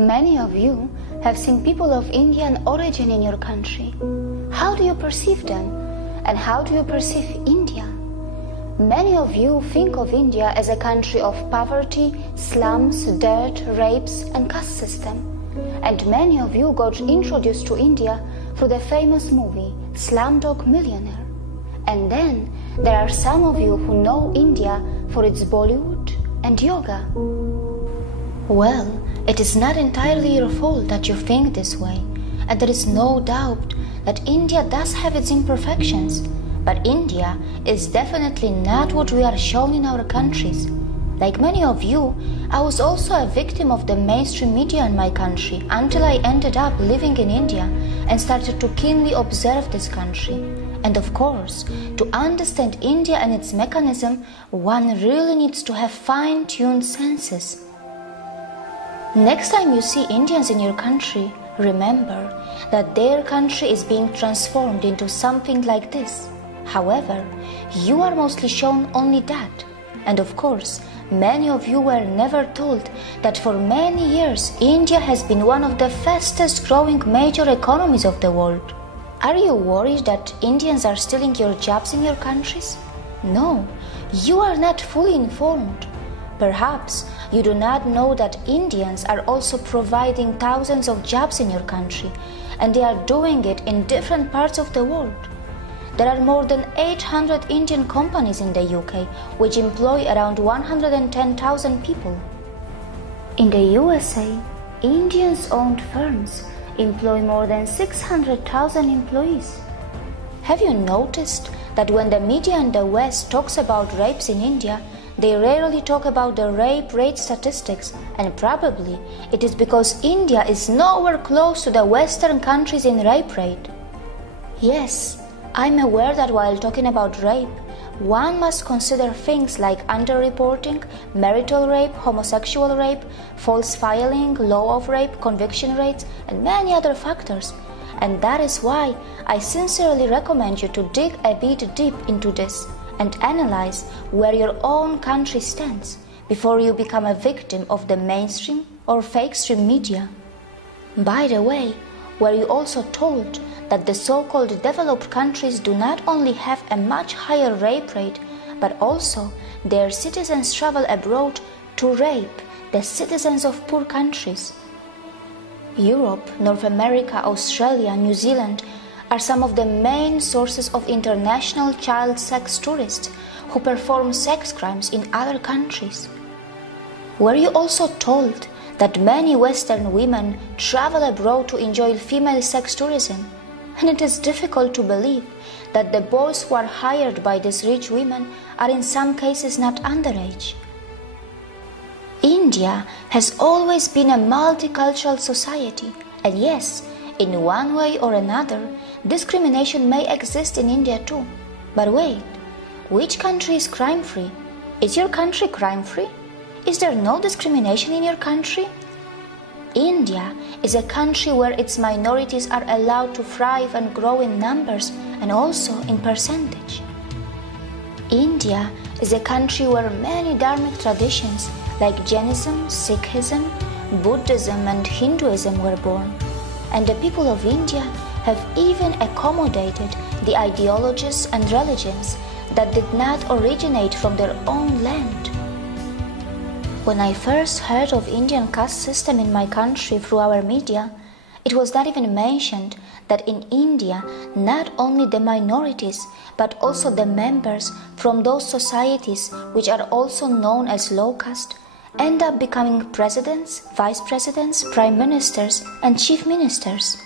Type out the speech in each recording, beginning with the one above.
Many of you have seen people of Indian origin in your country. How do you perceive them? And how do you perceive India? Many of you think of India as a country of poverty, slums, dirt, rapes, and caste system. And many of you got introduced to India through the famous movie Slumdog Millionaire. And then there are some of you who know India for its Bollywood and yoga. Well, it is not entirely your fault that you think this way, and there is no doubt that India does have its imperfections, but India is definitely not what we are shown in our countries. Like many of you, I was also a victim of the mainstream media in my country until I ended up living in India and started to keenly observe this country. And of course, to understand India and its mechanism, one really needs to have fine-tuned senses. Next time you see Indians in your country, remember that their country is being transformed into something like this. However, you are mostly shown only that. And of course, many of you were never told that for many years India has been one of the fastest growing major economies of the world. Are you worried that Indians are stealing your jobs in your countries? No, you are not fully informed. Perhaps you do not know that Indians are also providing thousands of jobs in your country, and they are doing it in different parts of the world. There are more than 800 Indian companies in the UK, which employ around 110,000 people. In the USA, Indians-owned firms employ more than 600,000 employees. Have you noticed that when the media in the West talks about rapes in India, they rarely talk about the rape rate statistics, and probably it is because India is nowhere close to the Western countries in rape rate. Yes, I'm aware that while talking about rape, one must consider things like underreporting, marital rape, homosexual rape, false filing, law of rape, conviction rates, and many other factors. And that is why I sincerely recommend you to dig a bit deep into this and analyze where your own country stands before you become a victim of the mainstream or fake stream media. By the way, were you also told that the so-called developed countries do not only have a much higher rape rate, but also their citizens travel abroad to rape the citizens of poor countries? Europe, North America, Australia, New Zealand are some of the main sources of international child sex tourists who perform sex crimes in other countries. Were you also told that many Western women travel abroad to enjoy female sex tourism? And it is difficult to believe that the boys who are hired by these rich women are in some cases not underage. India has always been a multicultural society, and yes, in one way or another, discrimination may exist in India too. But wait, which country is crime-free? Is your country crime-free? Is there no discrimination in your country? India is a country where its minorities are allowed to thrive and grow in numbers and also in percentage. India is a country where many dharmic traditions like Jainism, Sikhism, Buddhism and Hinduism were born, and the people of India have even accommodated the ideologies and religions that did not originate from their own land. When I first heard of Indian caste system in my country through our media, it was not even mentioned that in India not only the minorities but also the members from those societies which are also known as low caste end up becoming presidents, vice presidents, prime ministers and chief ministers.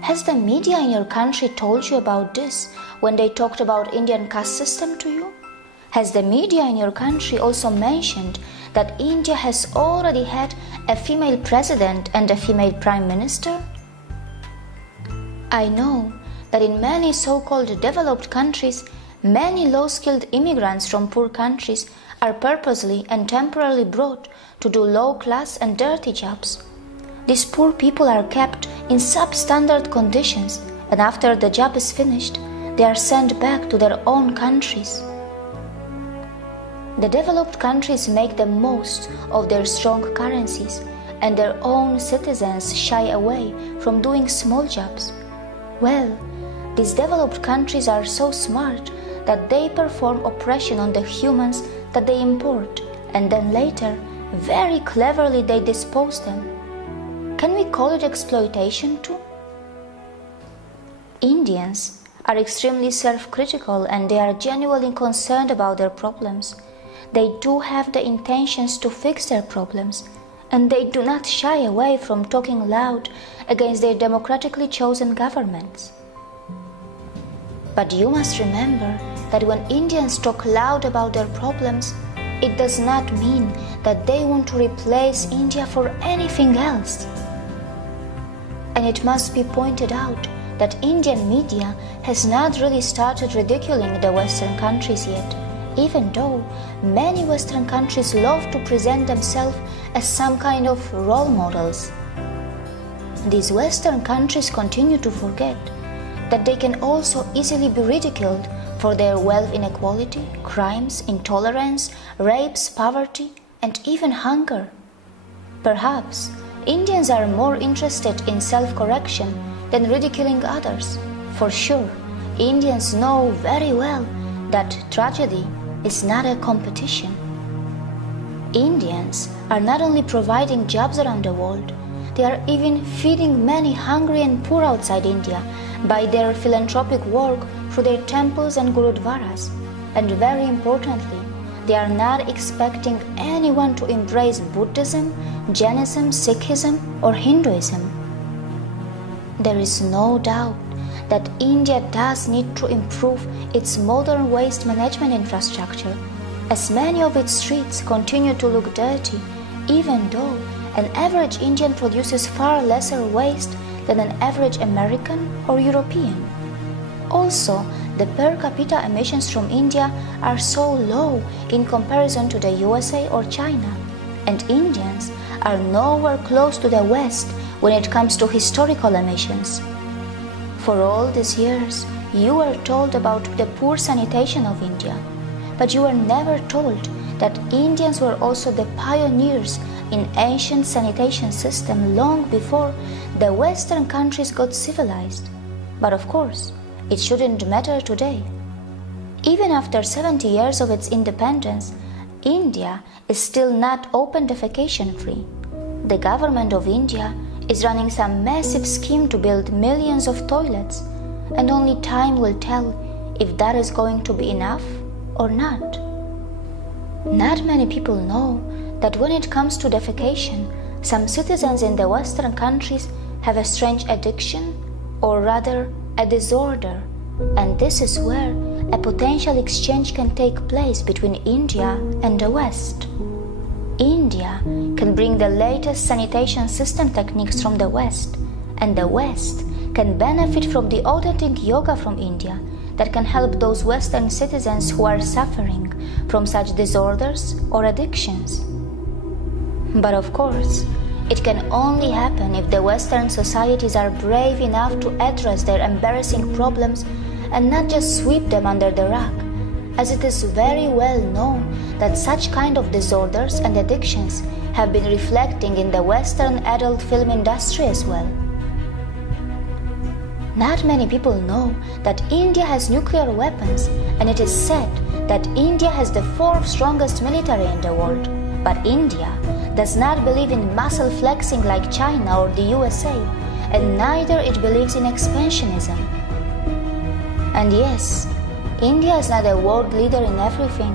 Has the media in your country told you about this when they talked about Indian caste system to you? Has the media in your country also mentioned that India has already had a female president and a female prime minister? I know that in many so-called developed countries, many low-skilled immigrants from poor countries are purposely and temporarily brought to do low-class and dirty jobs. These poor people are kept in substandard conditions, and after the job is finished, they are sent back to their own countries. The developed countries make the most of their strong currencies and their own citizens shy away from doing small jobs. Well, these developed countries are so smart that they perform oppression on the humans that they import, and then later, very cleverly they dispose them. Can we call it exploitation too? Indians are extremely self-critical and they are genuinely concerned about their problems. They do have the intentions to fix their problems, and they do not shy away from talking loud against their democratically chosen governments. But you must remember that when Indians talk loud about their problems, it does not mean that they want to replace India for anything else. And it must be pointed out that Indian media has not really started ridiculing the Western countries yet, even though many Western countries love to present themselves as some kind of role models. These Western countries continue to forget that they can also easily be ridiculed for their wealth inequality, crimes, intolerance, rapes, poverty, and even hunger. Perhaps Indians are more interested in self-correction than ridiculing others. For sure, Indians know very well that tragedy is not a competition. Indians are not only providing jobs around the world, they are even feeding many hungry and poor outside India by their philanthropic work through their temples and gurudwaras. And very importantly, they are not expecting anyone to embrace Buddhism, Jainism, Sikhism, or Hinduism. There is no doubt that India does need to improve its modern waste management infrastructure, as many of its streets continue to look dirty, even though an average Indian produces far lesser waste than an average American or European. Also, the per capita emissions from India are so low in comparison to the USA or China, and Indians are nowhere close to the West when it comes to historical emissions. For all these years, you were told about the poor sanitation of India, but you were never told that Indians were also the pioneers in ancient sanitation system long before the Western countries got civilized. But of course, it shouldn't matter today. Even after 70 years of its independence, India is still not open defecation free. The government of India is running some massive scheme to build millions of toilets, and only time will tell if that is going to be enough or not. Not many people know that when it comes to defecation, some citizens in the Western countries have a strange addiction, or rather a disorder, and this is where a potential exchange can take place between India and the West. India can bring the latest sanitation system techniques from the West, and the West can benefit from the authentic yoga from India that can help those Western citizens who are suffering from such disorders or addictions. But of course, it can only happen if the Western societies are brave enough to address their embarrassing problems and not just sweep them under the rug, as it is very well known that such kind of disorders and addictions have been reflecting in the Western adult film industry as well. Not many people know that India has nuclear weapons, and it is said that India has the 4th strongest military in the world. But India does not believe in muscle flexing like China or the USA, and neither it believes in expansionism. And yes, India is not a world leader in everything.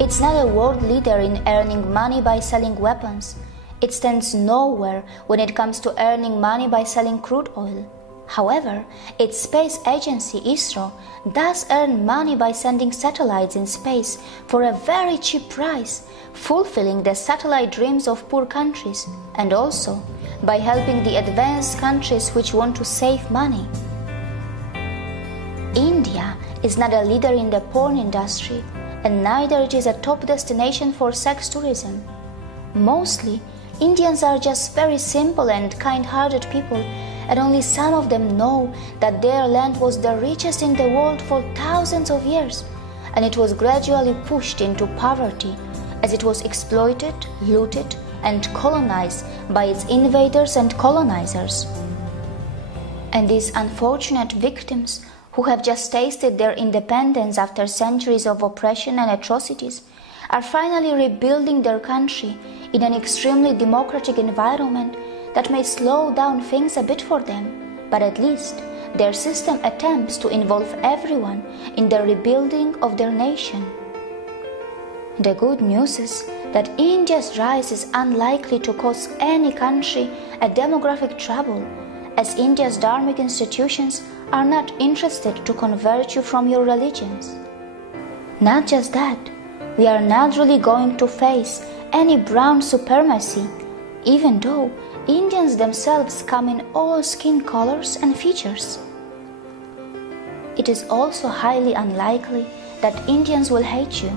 It's not a world leader in earning money by selling weapons. It stands nowhere when it comes to earning money by selling crude oil. However, its space agency, ISRO, does earn money by sending satellites in space for a very cheap price, fulfilling the satellite dreams of poor countries, and also by helping the advanced countries which want to save money. India is not a leader in the porn industry, and neither it is a top destination for sex tourism. Mostly, Indians are just very simple and kind-hearted people, and only some of them know that their land was the richest in the world for thousands of years, and it was gradually pushed into poverty as it was exploited, looted, and colonized by its invaders and colonizers. And these unfortunate victims who have just tasted their independence after centuries of oppression and atrocities are finally rebuilding their country in an extremely democratic environment that may slow down things a bit for them, but at least their system attempts to involve everyone in the rebuilding of their nation. The good news is that India's rise is unlikely to cause any country a demographic trouble, as India's dharmic institutions are not interested to convert you from your religions. Not just that, we are not really going to face any brown supremacy, even though Indians themselves come in all skin colors and features. It is also highly unlikely that Indians will hate you,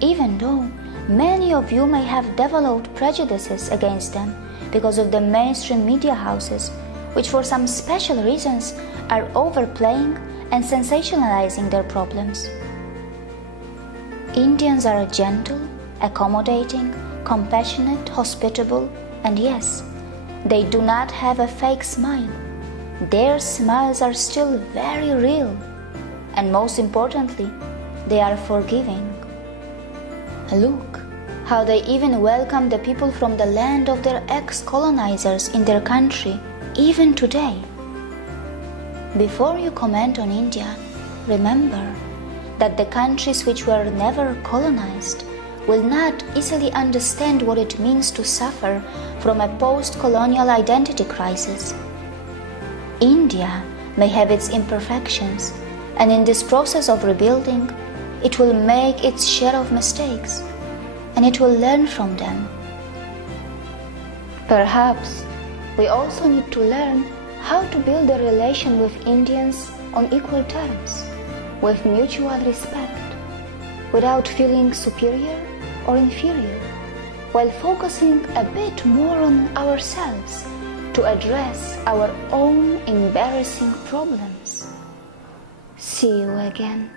even though many of you may have developed prejudices against them because of the mainstream media houses, which for some special reasons are overplaying and sensationalizing their problems. Indians are gentle, accommodating, compassionate, hospitable, and yes, they do not have a fake smile. Their smiles are still very real, and most importantly, they are forgiving. Look how they even welcome the people from the land of their ex-colonizers in their country, even today. Before you comment on India, remember that the countries which were never colonized will not easily understand what it means to suffer from a post-colonial identity crisis. India may have its imperfections, and in this process of rebuilding, it will make its share of mistakes, and it will learn from them. Perhaps we also need to learn how to build a relation with Indians on equal terms, with mutual respect, without feeling superior or inferior, while focusing a bit more on ourselves to address our own embarrassing problems. See you again.